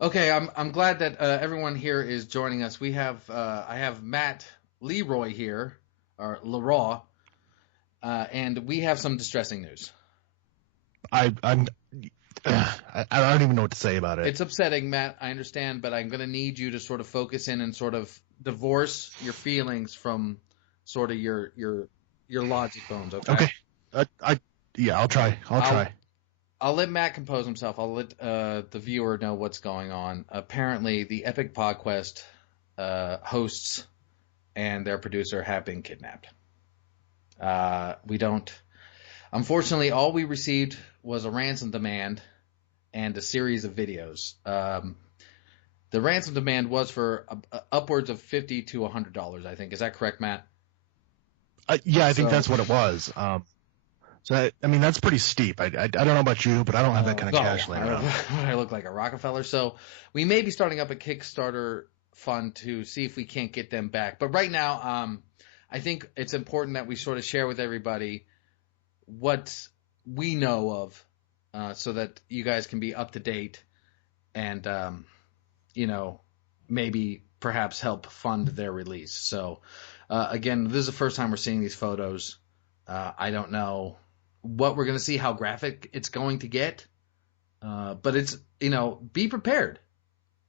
Okay, I'm glad that everyone here is joining us. I have Matt Leroy here, or Leroy, and we have some distressing news. I'm I don't even know what to say about it. It's upsetting, Matt. I understand, but I'm going to need you to sort of focus in and sort of divorce your feelings from sort of your logic bones. Okay. Okay. I yeah, I'll try. I'll try. I'll let Matt compose himself. I'll let the viewer know what's going on. Apparently, the Epic PodQuest hosts and their producer have been kidnapped. We don't. Unfortunately, all we received was a ransom demand and a series of videos. The ransom demand was for upwards of $50 to $100. I think. Is that correct, Matt? Yeah, I think that's what it was. So I mean that's pretty steep. I don't know about you, but I don't have that kind of cash laying around. I look like a Rockefeller. So we may be starting up a Kickstarter fund to see if we can't get them back. But right now, I think it's important that we sort of share with everybody what we know of, so that you guys can be up to date and, maybe perhaps help fund their release. So, again, this is the first time we're seeing these photos. I don't know what we're going to see, how graphic it's going to get. But it's, be prepared,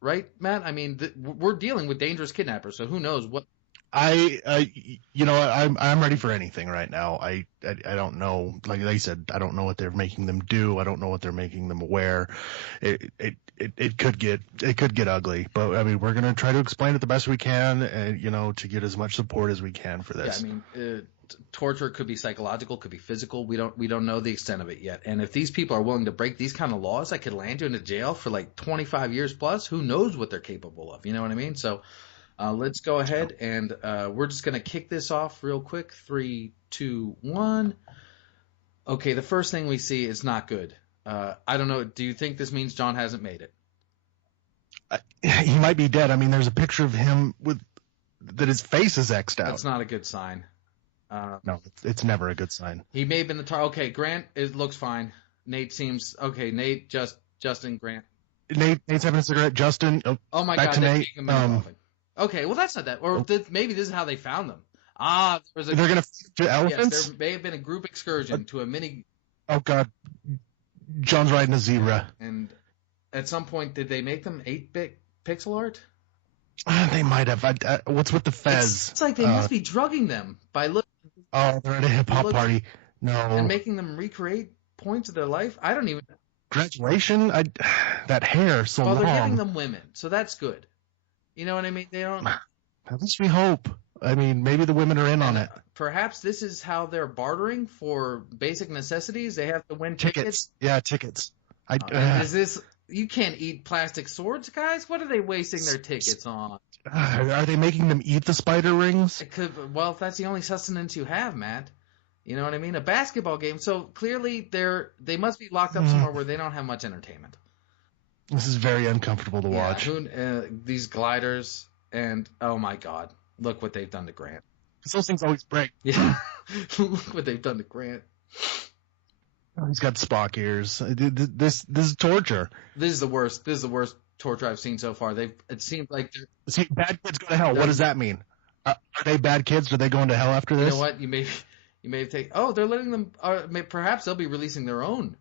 right, Matt? I mean, we're dealing with dangerous kidnappers, so who knows what. I'm ready for anything right now. I don't know. Like I said, I don't know what they're making them do. I don't know what they're making them wear. It could get ugly. But I mean, we're gonna try to explain it the best we can, and to get as much support as we can for this. Yeah, I mean, torture could be psychological, could be physical. We don't know the extent of it yet. And if these people are willing to break these kind of laws that could land you into jail for like 25 years plus, who knows what they're capable of? You know what I mean? So. Let's go ahead and we're just going to kick this off real quick. 3, 2, 1. Okay, the first thing we see is not good. I don't know. Do you think this means John hasn't made it? He might be dead. I mean, there's a picture of him that his face is X'd out. That's not a good sign. No, it's never a good sign. He may have been the target. Okay, Grant, it looks fine. Nate seems okay. Nate, Justin, Grant. Nate's having a cigarette. Justin. Oh my back God, to Nate. Okay, well that's not that. Or maybe this is how they found them. They're gonna to elephants. Yes, there may have been a group excursion to a mini. Oh God, John's riding a zebra. And at some point, did they make them 8-bit pixel art? They might have. What's with the fez? It's like they must be drugging them by looking. Oh, they're at a hip hop party. No. And making them recreate points of their life. I don't even. Graduation. That hair so long. Well, they're giving them women, so that's good. You know what I mean? They don't. At least we hope. I mean, maybe the women are in on it. Perhaps this is how they're bartering for basic necessities. They have to win tickets. Yeah, tickets. Is this? You can't eat plastic swords, guys. What are they wasting their tickets on? Are they making them eat the spider rings? It could. Well, if that's the only sustenance you have, Matt. You know what I mean? A basketball game. So clearly, they must be locked up somewhere where they don't have much entertainment. This is very uncomfortable to watch. These gliders, and oh my God, look what they've done to Grant. Those things always break. Yeah, look what they've done to Grant. Oh, he's got Spock ears. This is torture. This is the worst. This is the worst torture I've seen so far. It seems like bad kids go to hell. What does that mean? Are they bad kids? Are they going to hell after this? You know what? You may take. Oh, they're letting them. Perhaps they'll be releasing their own,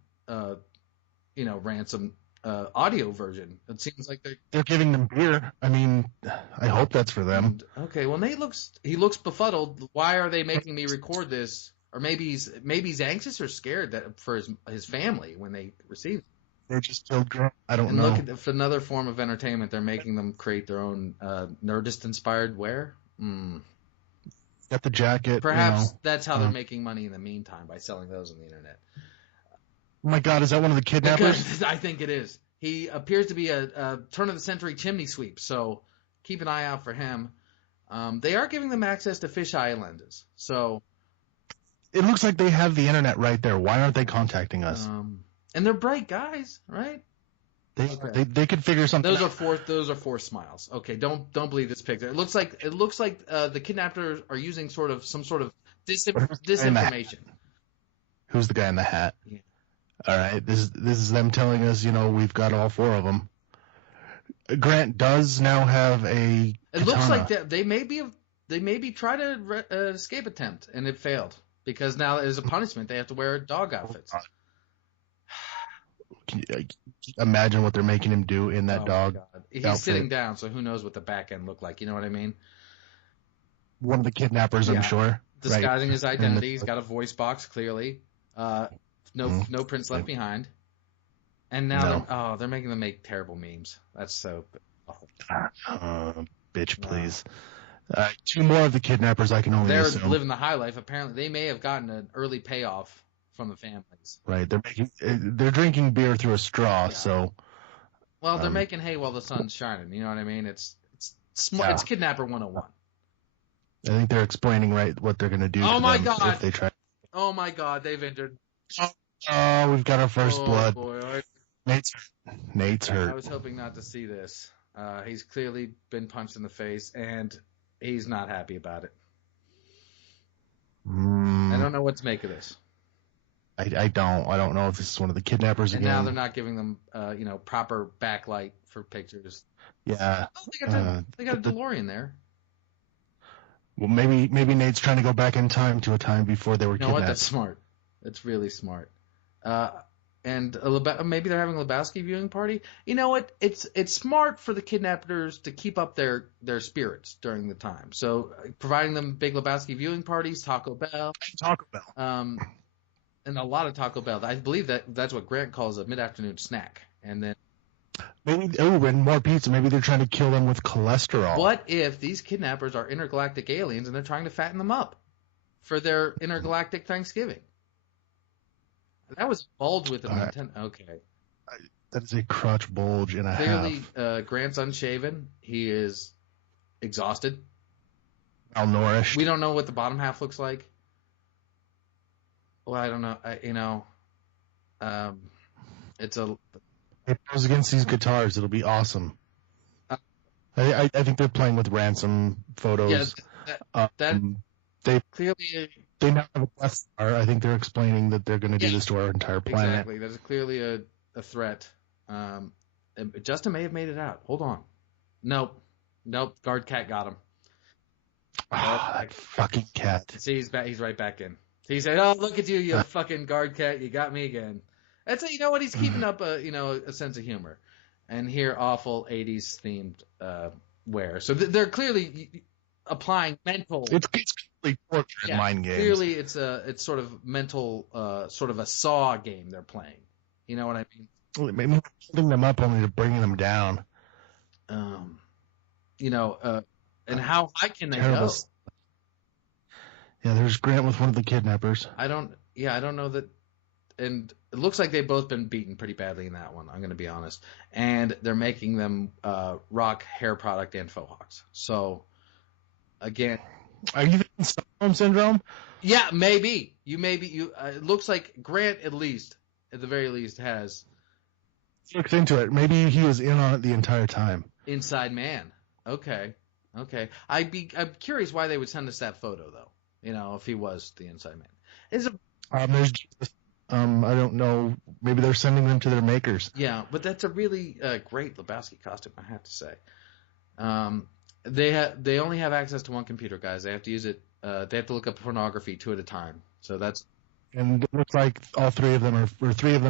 ransom. Audio version. It seems like they're giving them beer. I mean, I hope that's for them. Okay, well, Nate looks befuddled. Why are they making me record this? Or maybe he's anxious or scared that for his family when they receive it. They're just killed girl. I don't know. And look at another form of entertainment. They're making them create their own Nerdist inspired wear. Got the jacket. Perhaps that's how they're making money in the meantime, by selling those on the internet. Oh my God, is that one of the kidnappers? I think it is. He appears to be a turn-of-the-century chimney sweep, so keep an eye out for him. They are giving them access to fisheye lenses, so... It looks like they have the internet right there. Why aren't they contacting us? And they're bright guys, right? They could figure something out. Those are forced smiles. Okay, don't believe this picture. It looks like the kidnappers are using some sort of disinformation. Who's the guy in the hat? Yeah. All right, this is them telling us, we've got all 4 of them. Grant does now have a It looks like they may be trying to escape attempt, and it failed because now as a punishment they have to wear dog outfits. Can you imagine what they're making him do in that dog God. He's outfit? sitting down, so who knows what the back end looked like? You know what I mean? One of the kidnappers, I'm sure. Disguising his identity. He's got a voice box, clearly. No prints left behind. And now they're making them make terrible memes. That's so awful. Bitch, please. 2 more of the kidnappers, I can only assume. They're living the high life. Apparently, they may have gotten an early payoff from the families. Right. They're drinking beer through a straw, so. Well, they're making hay while the sun's shining. You know what I mean? It's smart. It's Kidnapper 101. I think they're explaining what they're going to do. Oh my God! If they try. Oh my God! They've entered. Oh, we've got our first blood. Boy. Nate's hurt. I was hoping not to see this. He's clearly been punched in the face, and he's not happy about it. I don't know what to make of this. I don't know if this is one of the kidnappers and again. And now they're not giving them, proper backlight for pictures. Yeah. Oh, they got a DeLorean there. Well, maybe Nate's trying to go back in time to a time before they were kidnapped. You know what? That's smart. That's really smart. And maybe they're having a Lebowski viewing party. You know what? It's smart for the kidnappers to keep up their spirits during the time. So providing them big Lebowski viewing parties, Taco Bell, and a lot of Taco Bell. I believe that's what Grant calls a mid-afternoon snack. And then and more pizza. Maybe they're trying to kill them with cholesterol. What if these kidnappers are intergalactic aliens and they're trying to fatten them up for their intergalactic Thanksgiving? That was a bulge with a Nintendo. Okay. That is a crotch bulge and a half. Clearly, Grant's unshaven. He is exhausted. Malnourished. We don't know what the bottom half looks like. Well, I don't know. It goes against these guitars. It'll be awesome. I think they're playing with ransom photos. Yeah, they clearly. They now have a Death Star. I think they're explaining that they're going to do this to our entire planet. Exactly. There's clearly a threat. Justin may have made it out. Hold on. Nope. Guard cat got him. That fucking cat. See, he's back. He's right back in. He said, "Oh, look at you, you fucking guard cat. You got me again." That's it. You know what? He's keeping up a sense of humor. And here, awful 80s themed wear. So they're clearly applying mental. It's clearly torture and mind games. Clearly, it's sort of mental, sort of a Saw game they're playing. You know what I mean? Maybe holding them up only to bring them down. And how high can they go? Yeah, there's Grant with one of the kidnappers. I don't know that. And it looks like they've both been beaten pretty badly in that one, I'm going to be honest. And they're making them rock hair product and faux hawks. So, again. Are you thinking Stockholm Syndrome? Yeah, maybe. It looks like Grant, at the very least, has. Looked into it. Maybe he was in on it the entire time. Inside man. Okay. I'm curious why they would send us that photo, though. If he was the inside man. There's I don't know. Maybe they're sending them to their makers. Yeah, but that's a really great Lebowski costume, I have to say. They only have access to one computer, guys. They have to use it. They have to look up pornography 2 at a time. So that's. And it looks like three of them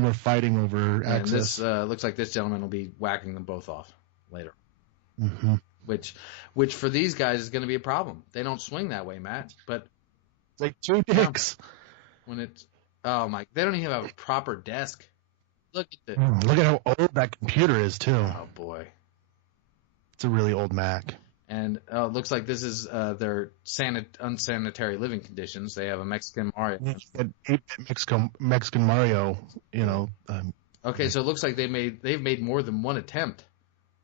are fighting over access. This looks like this gentleman will be whacking them both off later. Mm-hmm. Which for these guys is going to be a problem. They don't swing that way, Matt. But it's like 2 dicks. When it's. Oh my! They don't even have a proper desk. Look at this. Look at how old that computer is too. Oh boy, it's a really old Mac. And it looks like this is their unsanitary living conditions. They have a Mexican Mario. Mexican Mario. Okay, so it looks like they've made more than one attempt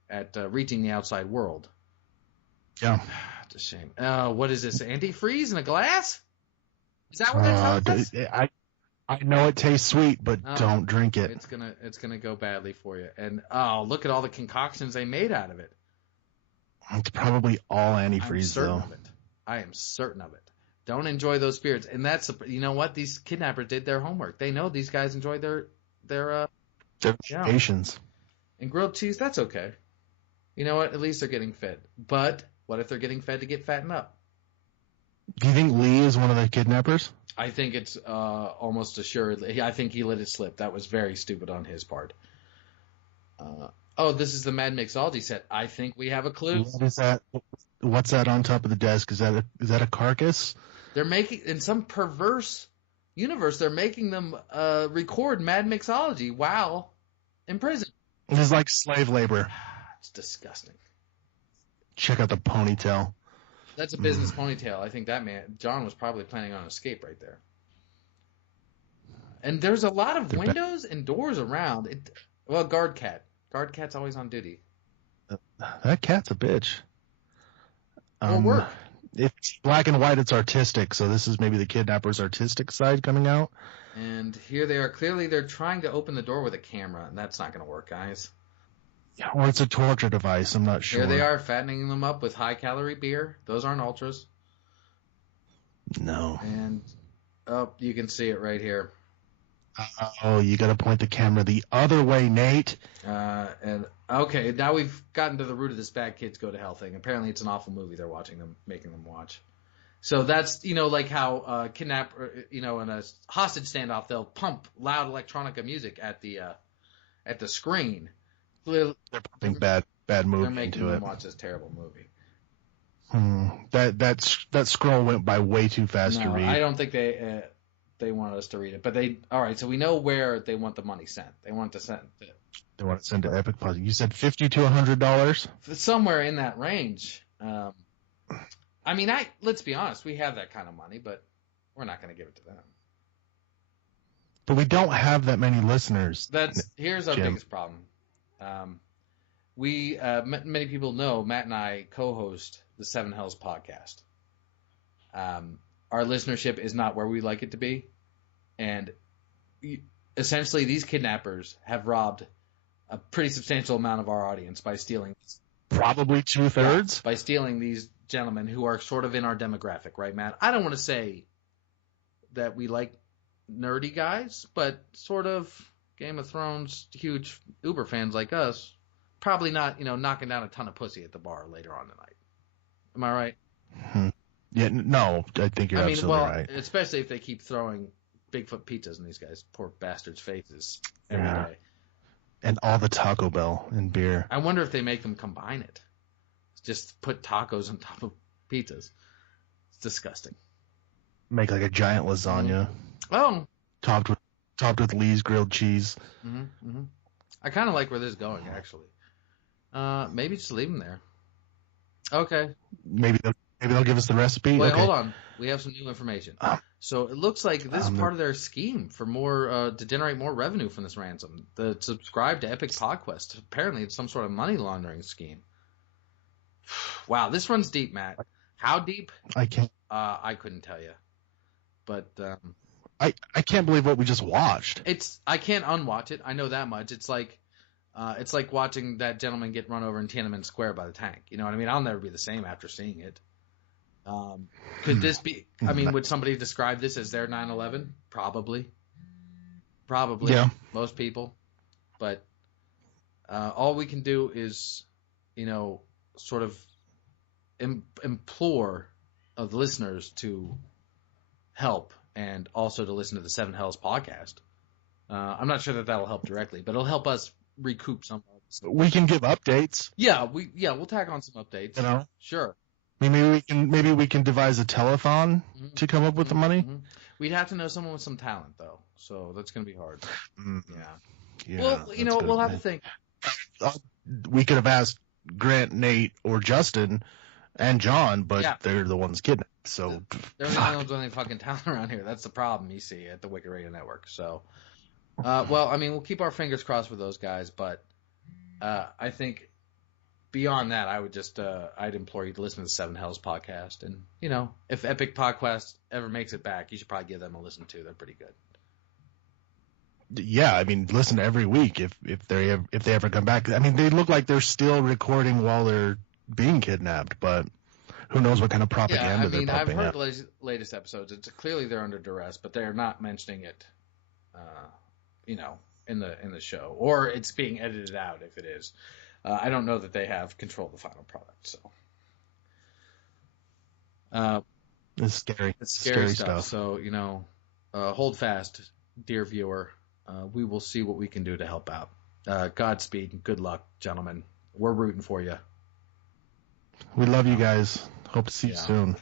at reaching the outside world. Yeah, it's a shame. What is this? Antifreeze in a glass? Is that what they're telling us? I know it tastes sweet, but don't drink it. It's gonna go badly for you. And look at all the concoctions they made out of it. It's probably all antifreeze, though. I am certain of it. Don't enjoy those spirits. And that's what these kidnappers did their homework. They know these guys enjoy their vacations. And grilled cheese, that's okay. You know what? At least they're getting fed. But what if they're getting fed to get fattened up? Do you think Lee is one of the kidnappers? I think it's almost assuredly. I think he let it slip. That was very stupid on his part. Oh, this is the Mad Mixology set. I think we have a clue. What is that? What's that on top of the desk? Is that a carcass? They're making, in some perverse universe, they're making them record Mad Mixology while in prison. This is like slave labor. It's disgusting. Check out the ponytail. That's a business ponytail. I think that man, John, was probably planning on escape right there. And there's a lot of windows and doors around. Well, guard cat. Guard cat's always on duty. That cat's a bitch. Or work. It's black and white. It's artistic. So this is maybe the kidnapper's artistic side coming out. And here they are. Clearly, they're trying to open the door with a camera, and that's not going to work, guys. Yeah, or it's a torture device. I'm not sure. Here they are, fattening them up with high-calorie beer. Those aren't ultras. No. And, you can see it right here. Oh, you got to point the camera the other way, Nate. And okay, now we've gotten to the root of this bad kids go to hell thing. Apparently, it's an awful movie they're making them watch. So that's, like how in a hostage standoff, they'll pump loud electronica music at the screen. They're pumping bad movie They're making into them it. watch this terrible movie. That scroll went by way too fast to read. I don't think they wanted us to read it. But all right, so we know where they want the money sent. They want to send it. They want to send to Epic Plus. You said $50 to $100? Somewhere in that range. Let's be honest, we have that kind of money, but we're not going to give it to them. But we don't have that many listeners. Here's our Jim. biggest problem. Many people know Matt and I co-host the Seven Hells podcast. Our listenership is not where we like it to be, and essentially these kidnappers have robbed a pretty substantial amount of our audience by stealing. Probably 2/3? By stealing these gentlemen who are sort of in our demographic, right, Matt? I don't want to say that we like nerdy guys, but sort of Game of Thrones huge Uber fans like us, probably not, knocking down a ton of pussy at the bar later on tonight. Am I right? Yeah, no, I think you're absolutely right. Especially if they keep throwing Bigfoot pizzas in these guys' poor bastards' faces every day. And all the Taco Bell and beer. I wonder if they make them combine it. Just put tacos on top of pizzas. It's disgusting. Make like a giant lasagna. Oh. Topped with Lee's grilled cheese. I kind of like where this is going, actually. Maybe just leave them there. Okay. Maybe they'll give us the recipe. Wait, okay. Hold on. We have some new information. So it looks like this is part of their scheme for to generate more revenue from this ransom. The subscribe to Epic PodQuest. Apparently, it's some sort of money laundering scheme. Wow, this runs deep, Matt. How deep? I can't. I couldn't tell you. But I can't believe what we just watched. I can't unwatch it. I know that much. It's like watching that gentleman get run over in Tiananmen Square by the tank. You know what I mean? I'll never be the same after seeing it. Could this be? Would somebody describe this as their 9/11? Probably. Yeah. Most people. But all we can do is, sort of implore of the listeners to help and also to listen to the Seven Hells podcast. I'm not sure that'll help directly, but it'll help us recoup some. We can give updates. Yeah, we'll tack on some updates. Sure. Maybe we can devise a telethon to come up with the money. We'd have to know someone with some talent, though, so that's going to be hard. Yeah. Well, we'll have to think. We could have asked Grant, Nate, or Justin, and John, but they're the ones kidnapped. So they're the only ones with any fucking talent around here. That's the problem you see at the Wicked Radio Network. So, we'll keep our fingers crossed for those guys, but I think beyond that, I would just I'd implore you to listen to the Seven Hells podcast, and if Epic Podcast ever makes it back, you should probably give them a listen too. They're pretty good. Yeah, listen every week if they ever come back. They look like they're still recording while they're being kidnapped, but who knows what kind of propaganda they're pumping I've heard the latest episodes. It's clearly they're under duress, but they're not mentioning it, in the show, or it's being edited out if it is. I don't know that they have control of the final product. So It's scary. it's Scary stuff. stuff. So hold fast, dear viewer. We will see what we can do to help out. Godspeed and good luck, gentlemen. We're rooting for you. We love you guys. Hope to see you soon.